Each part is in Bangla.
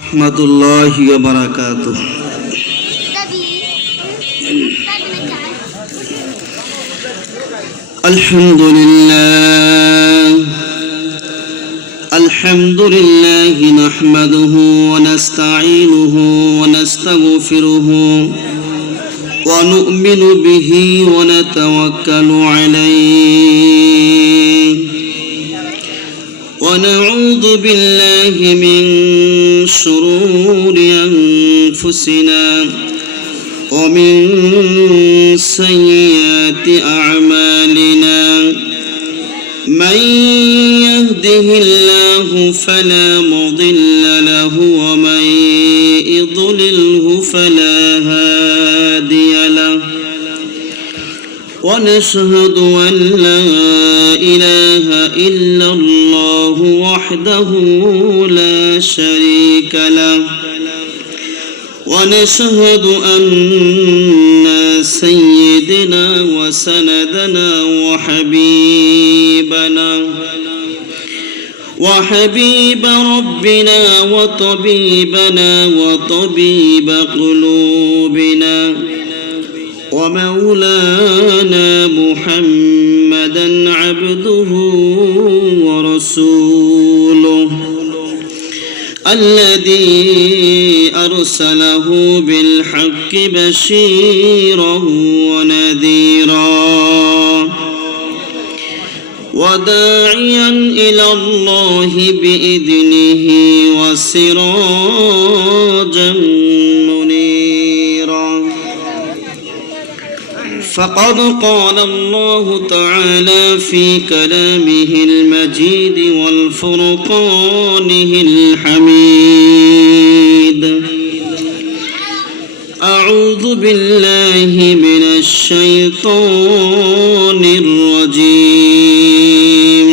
रहमतुल्लाहि व बरकातुह। अल्हम्दुलिल्लाह नहमदुहु व नस्तईनुहु व नस्तगफिरुहु व नु'मिनु बिही व नतवक्कलु अलैहि ونعوذ بالله من شرور أنفسنا ومن سيئات أعمالنا من يهده الله فلا مضل له ومن يضلله فلا هادي له ونشهد أن لا إله إلا الله وحده لا شريك له ونشهد أن سيدنا وسندنا وحبيب ربنا وطبيب قلوبنا ومولانا محمدا عبده ورسوله الذي أرسله بالحق بشيرا ونذيرا وداعيا إلى الله بإذنه وسراجا منيرا فقد قال الله تعالى في كلامه المجيد والفرقانه الحميد أعوذ بالله من الشيطان الرجيم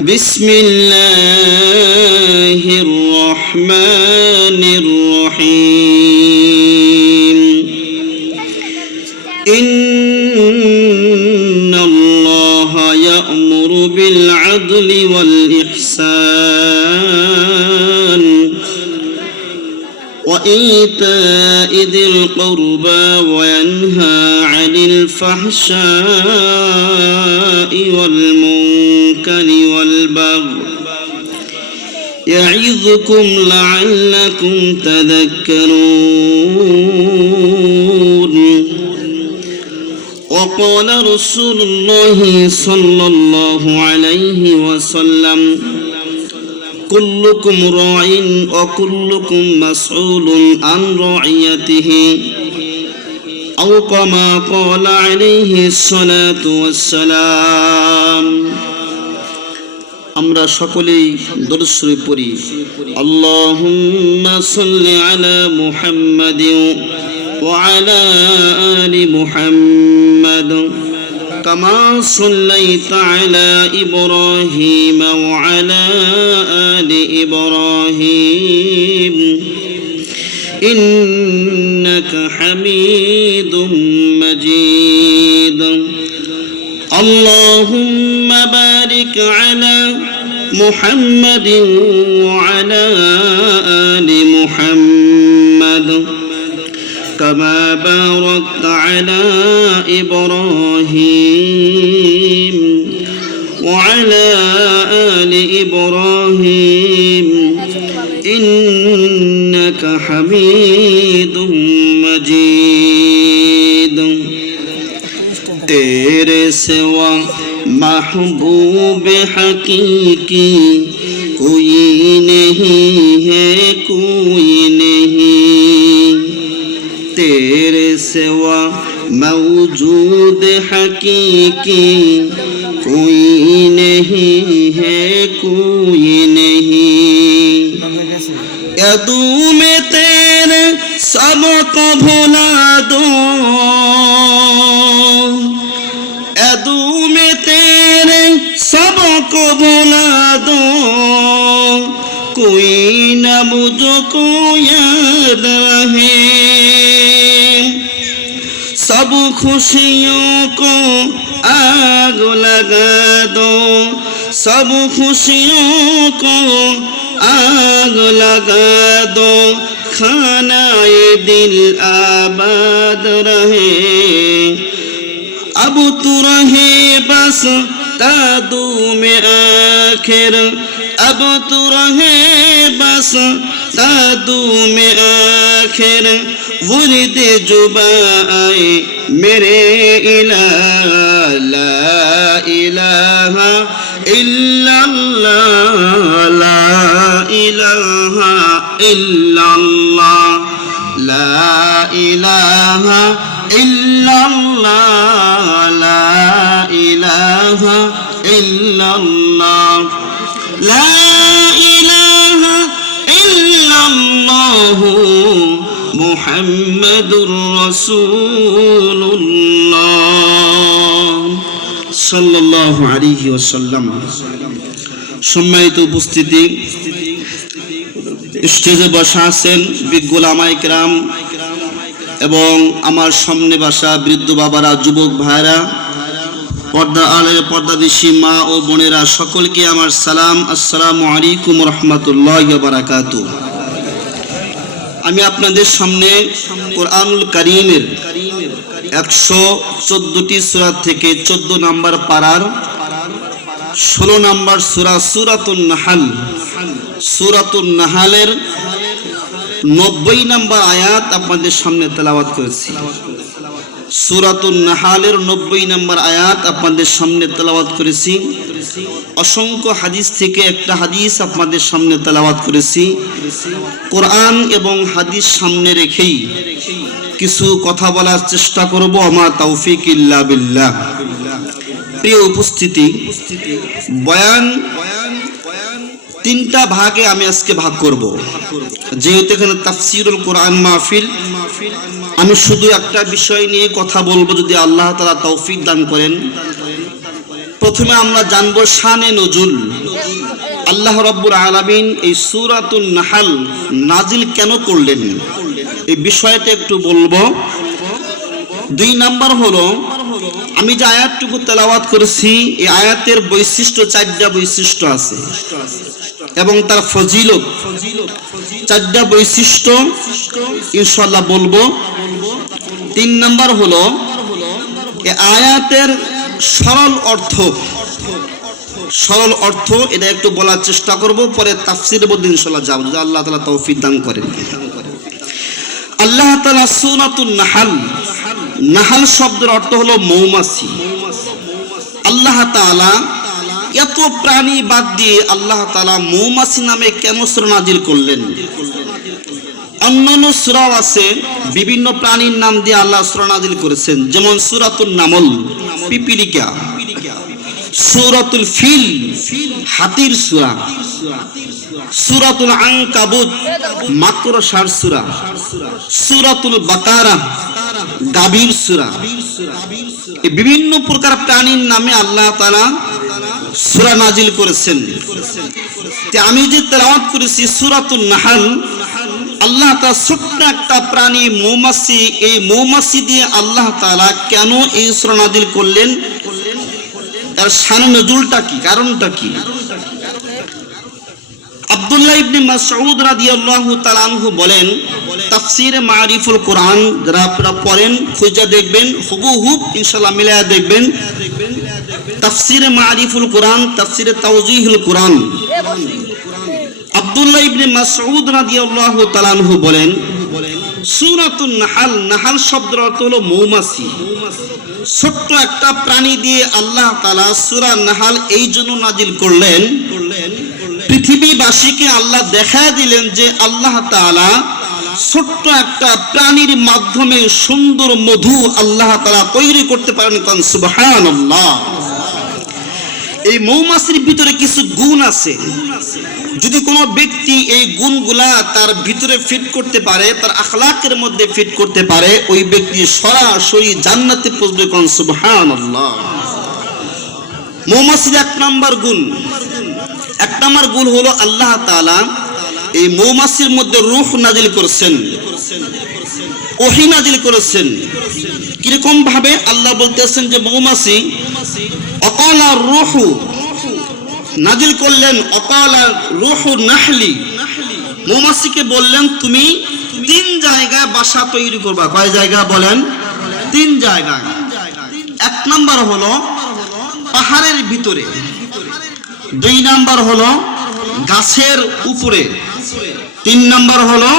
بسم الله الرحمن الرحيم إن الله يأمر بالعدل والإحسان وإيتاء ذي القربى وينهى عن الفحشاء والمنكر والبغي يعظكم لعلكم تذكرون وقال رسول الله صلى الله عليه وسلم كلكم راع وكلكم مسؤول عن رعيته أو كما قال عليه الصلاة والسلام আমরা সকলেই দরুদ শরীফ পড়ি আল্লাহুম্মা সাল্লি আলা মুহাম্মাদিন ওয়া আলা আলি মুহাম্মাদ كما صليت على إبراهيم وعلى آل إبراهيم إنك حميد مجيد اللهم بارك على محمد وعلى آل محمد كما باركت على إبراهيم وعلى آل إبراهيم إنك حميد مجيد तेरे सिवा महबूब हकीकी कोई नहीं है कोई नहीं तेरे सिवा मौजूद हकीकी कोई नहीं है कोई नहीं यदू में तेरे सबको भुला दो यदू में तेरे सबको भुला दो कोई न मुझको याद रहे सब खुशियों को आग लगा दो सब खुशियों को आग लगा दो खानाए दिल आबाद रहे अब तू रहे बस तादू में आखिर अब तू रहे बस तादू में आखिर वुर्द जुबा आए मेरे इलाह ला इलाहा इल्लल्लाह ला इलाहा इल्लल्लाह ला इलाहा इल्लल्लाह ला इलाहा इल्लल्लाह ला इलाहा इल्लल्लाह मुहम्मदुर রাসূলুল্লাহ সাল্লাল্লাহু আলাইহি ওয়াসাল্লাম। সম্মানিত উপস্থিতি, স্টেজে বসা আছেন বিজ্ঞ উলামায়ে কেরাম এবং আমার সামনে বসা বৃদ্ধ বাবারা, যুবক ভাইরা, পর্দা আড়ালে পর্দাদিশী মা ও বোনেরা, সকলকে আমার সালাম। আসসালামু আলাইকুম ওয়া রাহমাতুল্লাহি ওয়া বারাকাতুহু। আমি আপনাদের সামনে কোরআনুল কারীমের 114টি সূরা থেকে 14 নম্বর পারার 16 নম্বর সূরা সূরাতুন নাহল, সূরাতুন নাহলের 90 নম্বর আয়াত আপনাদের সামনে তেলাওয়াত করেছি। সূরাতুন নাহলের 90 নম্বর আয়াত আপনাদের সামনে তেলাওয়াত করেছি। অসংখ্য হাদিস থেকে একটা হাদিস আপনাদের সামনে তেলাওয়াত করেছি। কোরআন এবং হাদিস সামনে রেখেই কিছু কথা বলার চেষ্টা করব। আমার তৌফিক ইল্লা বিল্লাহ। প্রিয় উপস্থিতি, বয়ান তিনটা ভাগে আমি আজকে ভাগ করব। যেহেতু এখানে তাফসীরুল কোরআন মাহফিল, আমি শুধু একটা বিষয় নিয়ে কথা বলবো যদি আল্লাহ তাআলা তৌফিক দান করেন। প্রথমে আমরা জানবো শানে নজুল। আল্লাহ রাব্বুল আলামিন এই সূরাতুন নাহল নাজিল কেন করলেন, এই বিষয়টা একটু বলবো। 2 নাম্বার হলো, আমি যে আয়াতটুকু তেলাওয়াত করেছি এই আয়াতের বৈশিষ্ট্য, 4টা বৈশিষ্ট্য আছে এবং তার ফজিলত, 4টা বৈশিষ্ট্য ইনশাআল্লাহ বলবো। 3 নাম্বার হলো এই আয়াতের সরল অর্থ, সরল অর্থ এটা একটু বলার চেষ্টা করব। পরে তাফসীরের মধ্যে ইনশাআল্লাহ যাব যদি আল্লাহ তাআলা তৌফিক দান করেন। আল্লাহ তাআলা সূরাতুন নাহল, নাহল শব্দের অর্থ হলো মৌমাছি। আল্লাহ তাআলা এত প্রাণী বাদ দিয়ে আল্লাহ তাআলা মৌমাছি নামে কেন সূরা নাজিল করলেন? অন্যান্য সূরাও আছে, বিভিন্ন প্রাণীর নাম দিয়ে আল্লাহ সূরা নাজিল করেছেন, যেমন সূরাতুন নামল পিপিলিকা, সূরাতুল ফিল হাতির সূরা, সূরাতুল আনকাবুত মাকড়সার সূরা, সূরাতুল বাকারা গাভীর সূরা। এই বিভিন্ন প্রকার প্রাণীর নামে আল্লাহ তাআলা সূরা নাজিল করেছেন। আমি যে তেলাওয়াত করেছি সূরাতুন নাহল, আল্লাহ তাআলা ছোট্ট একটা প্রাণী মৌমাছি, এই মৌমাছি দিয়ে আল্লাহ তাআলা কেন এই সূরা নাজিল করলেন, তার শান নজুলটা কি, কারণটা কি? আব্দুল্লাহ ইবনে মাসউদ রাদিয়াল্লাহু তাআলা আনহু বলেন, তাফসীরে মারিফুল কোরআন যারা আপনারা পড়েন খুঁজে দেখবেন, হুবহুব ইনশাআল্লাহ মিলায়া দেখবেন। তাফসীরে মারিফুল কোরআন, তাফসীরে তাওজীহুল কোরআন, আব্দুল্লাহ ইবনে মাসউদ রাদিয়াল্লাহু তাআলা আনহু বলেন, সূরাতুন নাহল, নাহল শব্দের অর্থ হলো মৌমাছি। ছোট্ট একটা প্রাণী দিয়ে আল্লাহ তাআলা সূরা নাহল এই জন্য নাজিল করলেন, পৃথিবীবাসীকে আল্লাহ দেখায় দিলেন যে আল্লাহ তাআলা ছোট্ট একটা প্রাণীর মাধ্যমে সুন্দর মধু আল্লাহ তাআলা তৈরি করতে পারেন। কারণ সুবহানাল্লাহ, এই মৌমাছির ভিতরে কিছু গুণ আছে। যদি কোনো ব্যক্তি এই গুণগুলা তার ভিতরে ফিট করতে পারে, তার আখলাকের মধ্যে ফিট করতে পারে, ওই ব্যক্তি সরাসরি জান্নাতে পৌঁছবে। কারণ সুবহানাল্লাহ। মৌমাছির 1 নাম্বার গুণ, 1 নাম্বার গুণ হলো আল্লাহ তাআলা এই মৌমাছির মধ্যে রূহ নাজিল করেছেন, ওহী নাজিল করেছেন। কিরকম ভাবে? আল্লাহ বলতেছেন যে মৌমাছি অকালা রূহু, নাজিল করলেন অকালা রূহু নাহলি, মৌমাছিকে বললেন তুমি 3 জায়গায় বাসা তৈরি করবা। কয় জায়গা বলেন? 3 জায়গায়। 1 নাম্বার হলো পাহাড়ের ভিতরে, 2 নাম্বার হলো গাছের উপরে, 3 নাম্বার হলো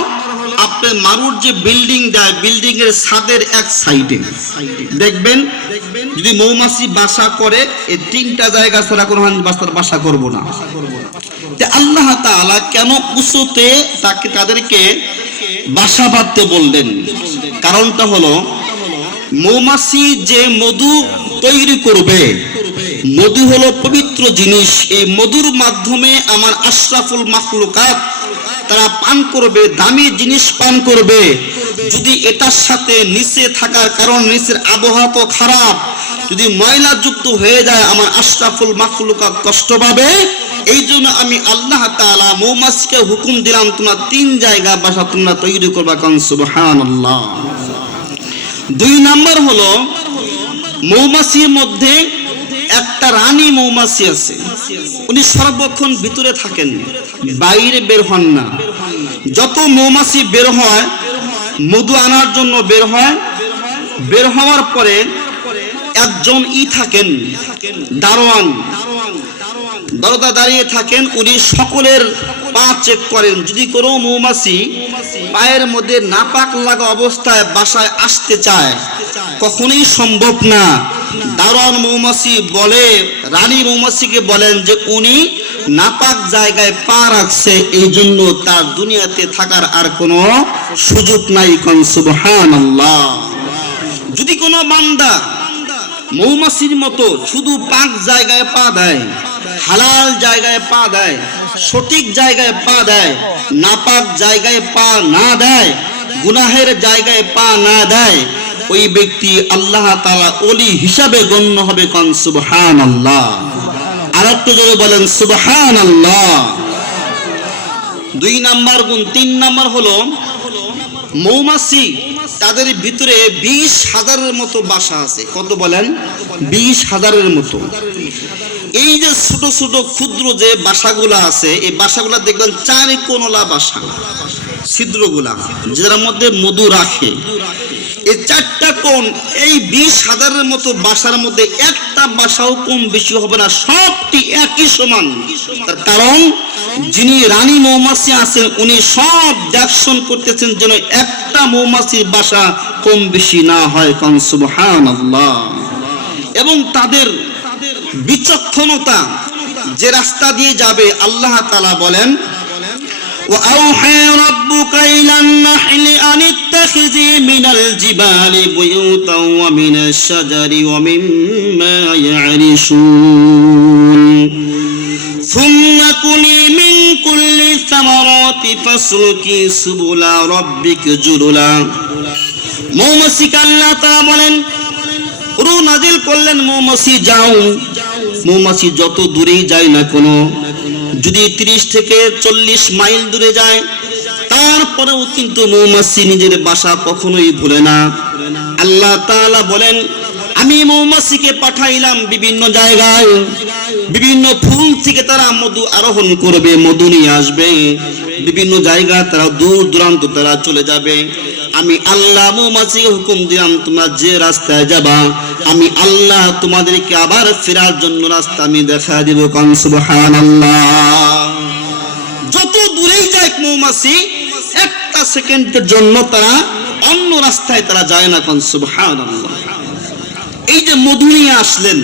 আপনার মারুর যে বিল্ডিং দেয় বিল্ডিং এর ছাদের এক সাইডে। দেখবেন যদি মৌমাছি বাসা করে এই 3টা জায়গা ছাড়া কোনো বাসা করব না। আল্লাহ তাআলা কেন উঁচুতে তাদেরকে বাসা বাঁধতে বললেন? কারণটা হলো মৌমাছি যে মধু তৈরি করবে, মধু হলো পবিত্র জিনিস, এই মধুর মাধ্যমে আমার আশরাফুল মাখলুকাত তারা পান করবে, দামি জিনিস পান করবে। যদি এটার সাথে নিচে থাকার কারণ নিচের আবহাওয়া তো খারাপ, যদি ময়লা যুক্ত হয়ে যায় আমার আশরাফুল মাখলুকাত কষ্ট পাবে। এই জন্য আমি আল্লাহ তাআলা মৌমাছিকে হুকুম দিলাম তোমরা 3 জায়গা বাসা তোমরা তৈরি করবা। কারণ সুবহানাল্লাহ। 2 নাম্বার হলো মৌমাছির মধ্যে একটা রানী মৌমাছি আছে, উনি সর্বক্ষণ ভিতরে থাকেন, বাইরে বের হন না। যত মৌমাছি বের হয় মধু আনার জন্য বের হয়, বের হওয়ার পরে একজন থাকেন দারোয়ান, দরজা দাঁড়িয়ে থাকেন, উনি সকলের পা চেক করেন। যদি কোনো মৌমাছি পায়ের মধ্যে নাপাক লাগা অবস্থায় বাসায় আসতে চায় কখনোই সম্ভব না। দারোয়ান মৌমাছি বলে, রানী মৌমাছিকে বলেন যে উনি নাপাক জায়গায় পা রাখছে, এই জন্য তার দুনিয়াতে থাকার আর কোনো সুযোগ নাই। কোন সুবহানাল্লাহ। যদি কোনো বান্দা মৌমাছির মতো শুধু পাক জায়গায় পা দেয়, হালাল জায়গায় পা দেয়, সঠিক জায়গায় পা দেয়, নাপাক জায়গায় পা না দেয়, গুনাহের জায়গায় পা না দেয়, ওই ব্যক্তি আল্লাহ তাআলা ওলি হিসাবে গণ্য হবে। কোন সুবহানাল্লাহ। আর একটু জোরে বলেন সুবহানাল্লাহ। 2 নাম্বার গুণ। 3 নাম্বার হলো মৌমাছি তাদের ভিতরে 20,000-এর মতো বাসা আছে। কত বলেন? 20,000-এর মতো। এই যে ছোট ছোট ক্ষুদ্র যে বাসাগুলা আছে, এই বাসাগুলা দেখবেন 4 কোণলা বাসা, ছিদ্রগুলা যার মধ্যে মধু রাখে। এই 4টা কোণ, এই 20,000-এর মতো বাসার মধ্যে একটা বাসাও কম বেশি হবে না, সবটি একই সমান। তার কারণ যিনি রানী মৌমাছি আছেন উনি সব দেখশন করতেছেন যেন একটা মৌমাছির বাসা কম বেশি না হয়। কোন সুবহানাল্লাহ। এবং তাদের বিচক্ষণতা যে রাস্তা দিয়ে যাবে আল্লাহ তাআলা বলেন وأوحى ربك إلى النحل أن اتخذي من الجبال بيوتا ومن الشجر ومما يعرشون ثم كلي من كل الثمرات فاسلكي سبل ربك ذللا। মৌমাছিকে আল্লাহ তাআলা বলেন, রূহ নাজিল করলেন, মৌমাছি যাও। মৌমাছি যত দূরেই যায় না কোনো, যদি 30 থেকে 40 মাইল দূরে যায় তারপরেও কিন্তু মৌমাছি নিজের বাসা কখনোই ভুলে না। আল্লাহ তাআলা বলেন আমি মৌমাছিকে পাঠাইলাম বিভিন্ন জায়গায়, বিভিন্ন ফুল থেকে তারা মধু আরোহণ করবে, মধু নিয়ে আসবে, বিভিন্ন জায়গা তারা দূর দূরান্ত তারা চলে যাবে। আমি আল্লাহ মৌমাছিকে হুকুম দিলাম তোমরা যে রাস্তায় যাবা আমি আল্লাহ তোমাদেরকে আবার ফেরার জন্য রাস্তা আমি দেখা দিব। কোন সুবহানাল্লাহ। যত দূরেই যায় মৌমাছি একটা সেকেন্ডের জন্য তারা অন্য রাস্তায় তারা যায় না। কোন সুবহানাল্লাহ। এই যে মধু নিয়ে আসলেন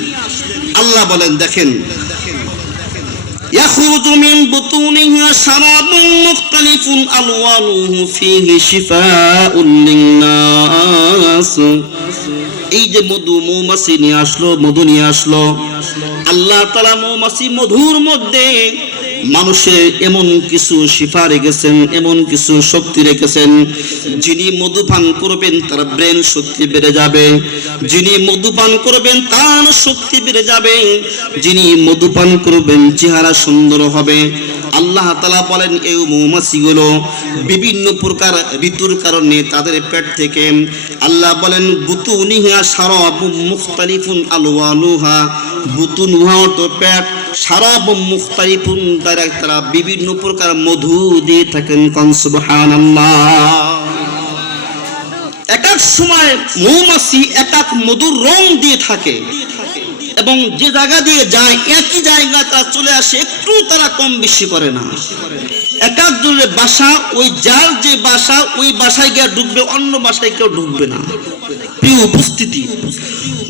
আল্লাহ বলেন দেখেন يخرج من بطونها شراب مختلف ألوانه فيه شفاء للناس। এই যে মধু মৌমাছি নিয়ে আসলো, মধু নিয়ে আসলো, আল্লাহ তাআলা মৌমাছি মধুর মধ্যে মানুষের এমন কিছু শিফা রেখেছেন, এমন কিছু শক্তি রেখেছেন, যিনি মধু পান করবেন তার ব্রেন শক্তি বেড়ে যাবে, যিনি মধু পান করবেন তার শক্তি বেড়ে যাবে, যিনি মধু পান করবেন চেহারা সুন্দর হবে। আল্লাহ তাআলা বলেন এই মৌমাছিগুলো বিভিন্ন প্রকার ঋতুর কারণে তাদের পেট থেকে আল্লাহ বলেন বুতুনিহা শারাবুম মুখতালিফুন আলওয়ানুহা, বুতুনুহা তো পেট, শারাবুম মুখতালিফুন তারা বিভিন্ন প্রকার মধু দিয়ে থাকেন। কোন সুবহানাল্লাহ। এক এক সময় মৌমাছি এক এক মধুর রং দিয়ে থাকে এবং যে জায়গা দিয়ে যায় একই জায়গা তারা চলে আসে, একটু তারা কম বেশি করে না। এক একজনের বাসা ওই যার যে বাসা ওই বাসায় গিয়ে ঢুকবে, অন্য বাসায় কেউ ঢুকবে না। প্রিয় উপস্থিতি,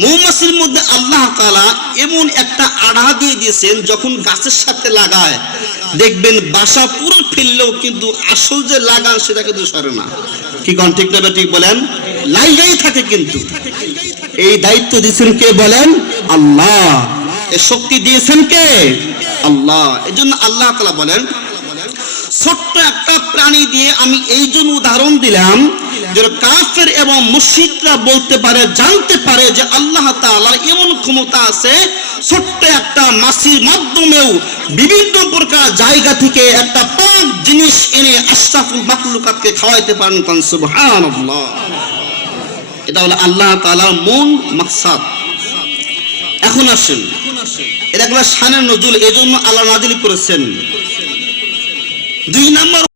মৌমাছির মধ্যে আল্লাহ তাআলা এমন একটা আড়া দিয়ে দিয়েছেন, যখন গাছের সাথে লাগায় দেখবেন বাসা পুরো ফেললেও কিন্তু আসল যে লাগান সেটা কিন্তু সরে না। কি কোন ঠিক না ঠিক বলেন? লাগাই থাকে। কিন্তু এই দায়িত্ব দিয়েছেন কে বলেন? আল্লাহ। এই শক্তি দিয়েছেন কে? আল্লাহ। এজন্য আল্লাহ তাআলা বলেন ছোট্ট একটা প্রাণী দিয়ে আমি এই জন্য উদাহরণ দিলাম যে কাফের এবং মুশরিকরা বলতে পারে, জানতে পারে যে আল্লাহ তাআলার এমন ক্ষমতা আছে, ছোট্ট একটা মাছির মাধ্যমেও বিভিন্ন প্রকার জায়গা থেকে একটা পাক জিনিস এনে আশরাফুল মাখলুকাতকে খাওয়াইতে পারেন। কোন সুবহানাল্লাহ। এটা হলো আল্লাহ তাআলার মূল মাকসাদ। এখন আসেন, এটা একটা শানের নজুল, এজন্য আল্লাহ নাজিল করেছেন। 2 নম্বর